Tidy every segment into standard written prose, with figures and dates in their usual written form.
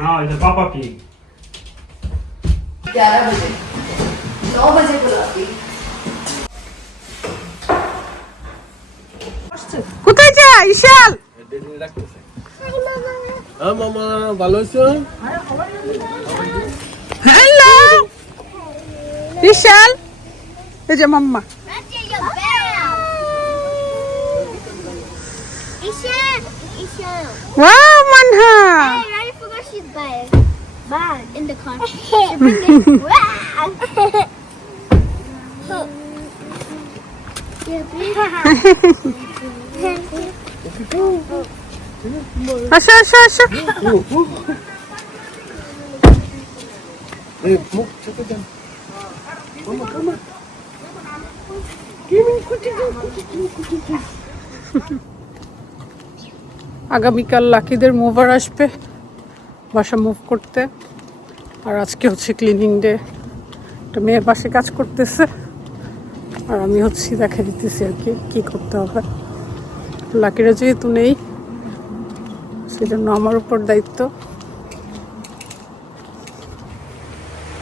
हाँ इधर पापा की 11 बजे 9 बजे बुलाती। কোথায় যা ইশাল? মামা ভালো আছো? হ্যালো ইশাল, এই যে mamma. Wow Manha, I forgot she's bag in the car. আসো আসো আসো। এই মুখ চেপে দেন। মামা আগামীকাল লাকিদের মুভার আসবে বাসা মুভ করতে, আর আজকে হচ্ছে ক্লিনিং ডে। একটা মেয়ে পাশে কাজ করতেছে আর আমি হচ্ছি দেখা দিতেছি আর কি কী করতে হবে। লাকিরা যেহেতু নেই সেজন্য আমার উপর দায়িত্ব।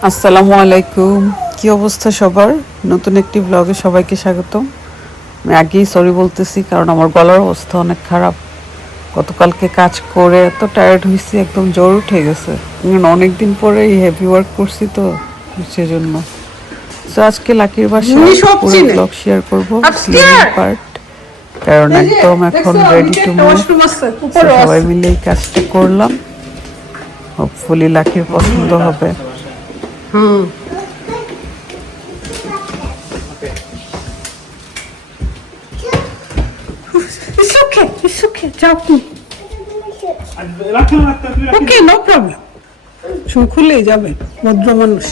আসসালামু আলাইকুম, কি অবস্থা সবার? নতুন একটি ব্লগে সবাইকে স্বাগতম। আমি আগেই সরি বলতেছি কারণ আমার গলার অবস্থা অনেক খারাপ। গতকালকে কাজ করে এত টায়ার্ড হয়েছি, একদম জ্বর উঠে গেছে। অনেকদিন পরে হেভি ওয়ার্ক করছি তো সেজন্য। তো আজকে লাকির বাসায় পুরো ব্লগ শেয়ার করবো, পার্ট, কারণ একদম এখন রেডি টু মুভ। সবাই মিলে এই কাজটা করলাম, হোপফুলি লাকির পছন্দ হবে। It's okay, it's okay. Okay, no problem. খুলেই যাবে, ভদ্র মানুষ।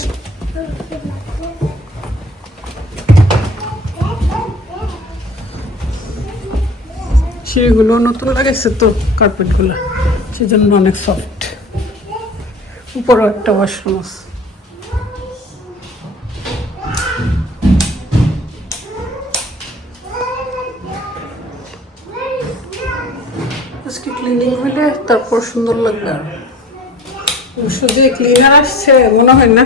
সিঁড়িগুলো নতুন লাগাইছে তো, কার্পেটগুলো, সেজন্য অনেক সফট। উপরেও একটা ওয়াশরুম আছে। আজকে ক্লিনিং হইলে তারপর সুন্দর লাগবে। আর শুধু ক্লিনার আসছে মনে হয় না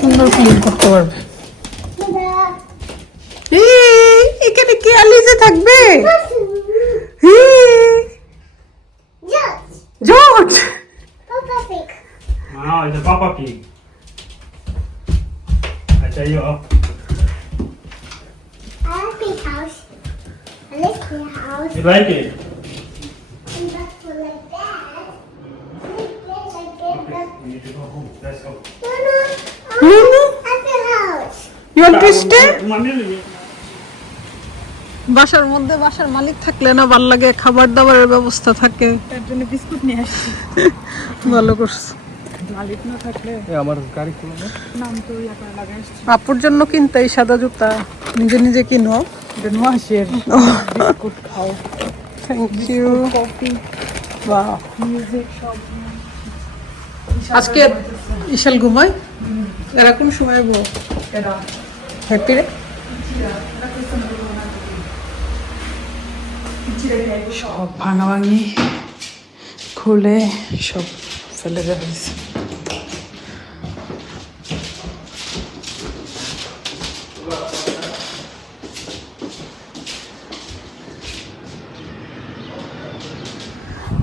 সুন্দর ক্লিন করতে পারবে। এখানে কে আলিজে থাকবে? জর্জ, हाँ इधर पापा की। अच्छा ये अब I like big house. I like big house. you like it? And that's for like that. Like that. We need to go home. Let's go. No. I feel house. you want to stay? Mummy, বাসার মধ্যে বাসার মালিক থাকলে না ভাল লাগে, খাবার দাবারের ব্যবস্থা থাকে। তার জন্য বিস্কুট নিয়ে আসছি। ভালো করছে। মালিক না থাকলে আমার গাড়ি খুলো না। নাম তো ইয়াটা লাগাই আসছি। আপুর জন্য কিনতে এই সাদা জুতা নিজে নিজে কিনো। মাসের বিস্কুট খাও, থ্যাংক ইউ। কফি, বাহ, মিউজিক সব। আজকে ইশাল ঘুমাই এরকম সময় এরা হ্যাপি রে। সব ভাঙাভাঙি খুলে সব ফেলে দেওয়া হয়েছে।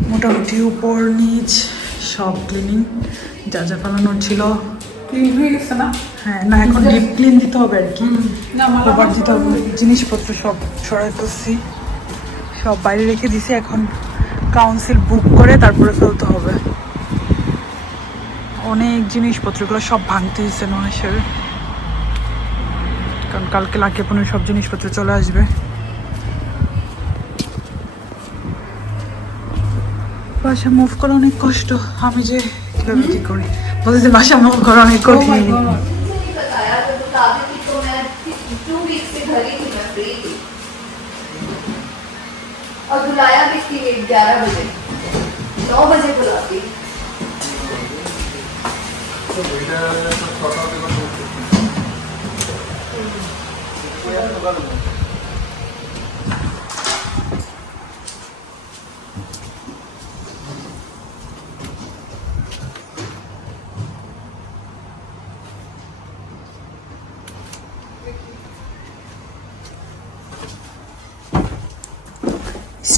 মোটামুটি উপর নিচ সব ক্লিনিং, যা যা ফেলানোর ছিল ক্লিন হয়ে গেছে না? হ্যাঁ, না এখন ডিপ ক্লিন দিতে হবে আর কি, আবার দিতে হবে। জিনিসপত্র সব সরাই ফেলছি, সব বাইরে রেখে দিছি। এখন কাউন্সিল বুক করে তারপরে ফেলতে হবে। অনেক জিনিসপত্রগুলো সব ভাঙতে দিচ্ছে মানুষের, কারণ কালকে লাকি পনের সব জিনিসপত্র চলে আসবে। বাসা মুভ করা অনেক কষ্ট। আমি যে কিভাবে কি করি বলতে যে বাসা মুভ করা অনেক কঠিন। बताया तो मुताबिक ही तो मैं 2 वीक से घर ही थी, मैं फ्री थी। और बुलाया भी थी 11 बजे 9 बजे बुलाती।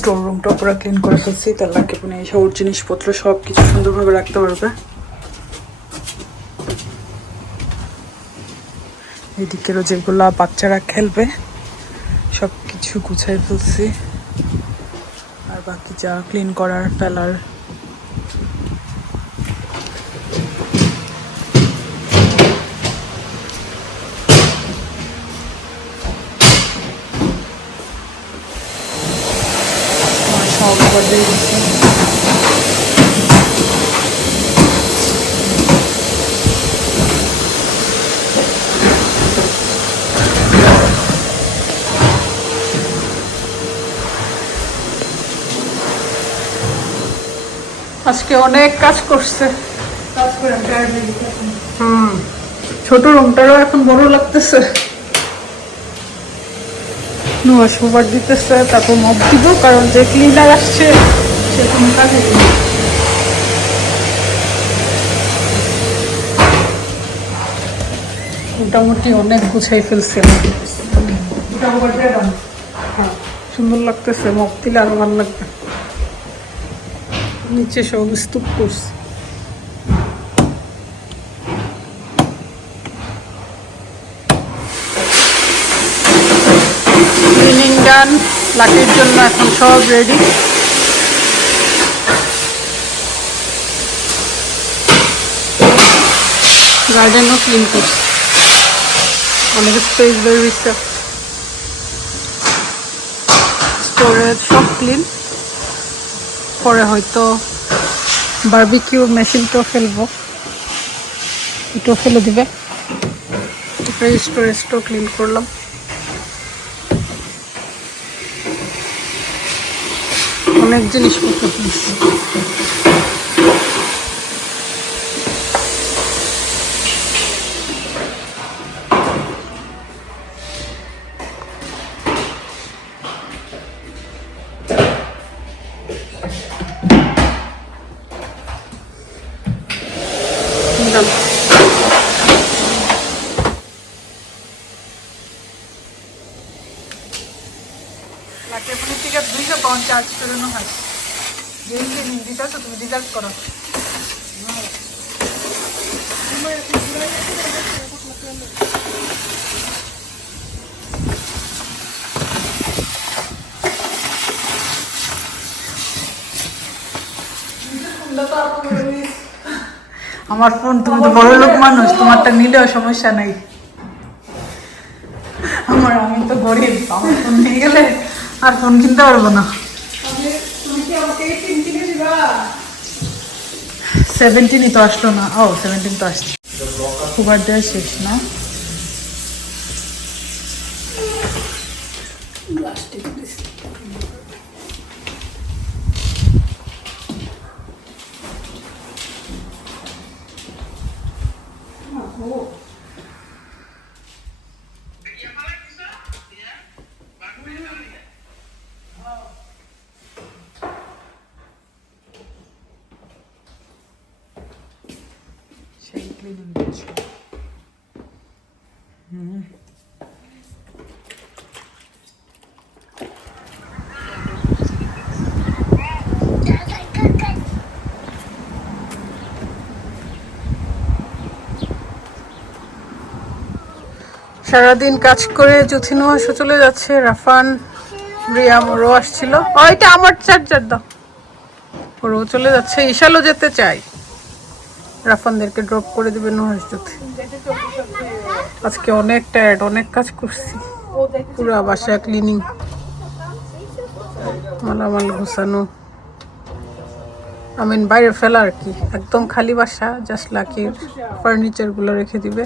স্টোর রুমটা পুরো ক্লিন করে ফেলছি, তার লাগে মানে এই সব জিনিসপত্র সব কিছু সুন্দরভাবে রাখতে পারবে। এদিকেরও যেগুলা বাচ্চারা খেলবে সব কিছু গুছাই ফেলছি, আর বাকি যা ক্লিন করার ফেলার সব করে দিচ্ছি। আজকে অনেক কাজ করছে, কাজ করে ছোট রুমটারও এখন বড় লাগতেছে। নোয়া সুবার দিতেছে, তারপর মপ দিব, কারণ যে ক্লিনার আসছে সে কোনো কাজে মোটামুটি অনেক গুছাই ফেলছে। হ্যাঁ, সুন্দর লাগতেছে, মপ দিলে আরো ভালো লাগবে। নিচে সব স্তূপ করছে। ক্লিনিং ডান, লাকির জন্য এখন সব রেডি। গার্ডেনও ক্লিন করছে, অনেক স্পেস বের হয়েছে, স্টোরেজ সব ক্লিন। পরে হয়তো বারবিকিউ মেশিনটাও ফেলবো, এটাও ফেলে দিবে। স্টোরেজটাও ক্লিন করলাম। অনেক জিনিসপত্র কিনছি। চার্জ করানো হয়, যেই দিতে তো তুমি রিজার্ভ করো। আমার ফোন, তুমি তো বড় লোক মানুষ, তোমারটা নিলেও সমস্যা নাই। আমি তো গরিব, আমার ফোন নিয়ে গেলে আর ফোন কিনতে পারবো না। 17ই তো আসলো না। ও 17 তো আসছে, খুবার দেওয়া শেষ না। সারাদিন কাজ করে জুথিনু আসো চলে যাচ্ছে। রাফান, রিয়াম ওরও আসছিল। ওইটা আমার চার্জার দাও। ওরও চলে যাচ্ছে। ইশালও যেতে চাই, রাফানদেরকে ড্রপ করে দেবে নুহাস জুথি। আজকে অনেক টায়ার্ড, অনেক কাজ করছি। পুরো বাসা ক্লিনিং, মালামাল গোছানো, বাইরে ফেলা আর কি। একদম খালি বাসা, জাস্ট লাকির ফার্নিচারগুলো রেখে দিবে।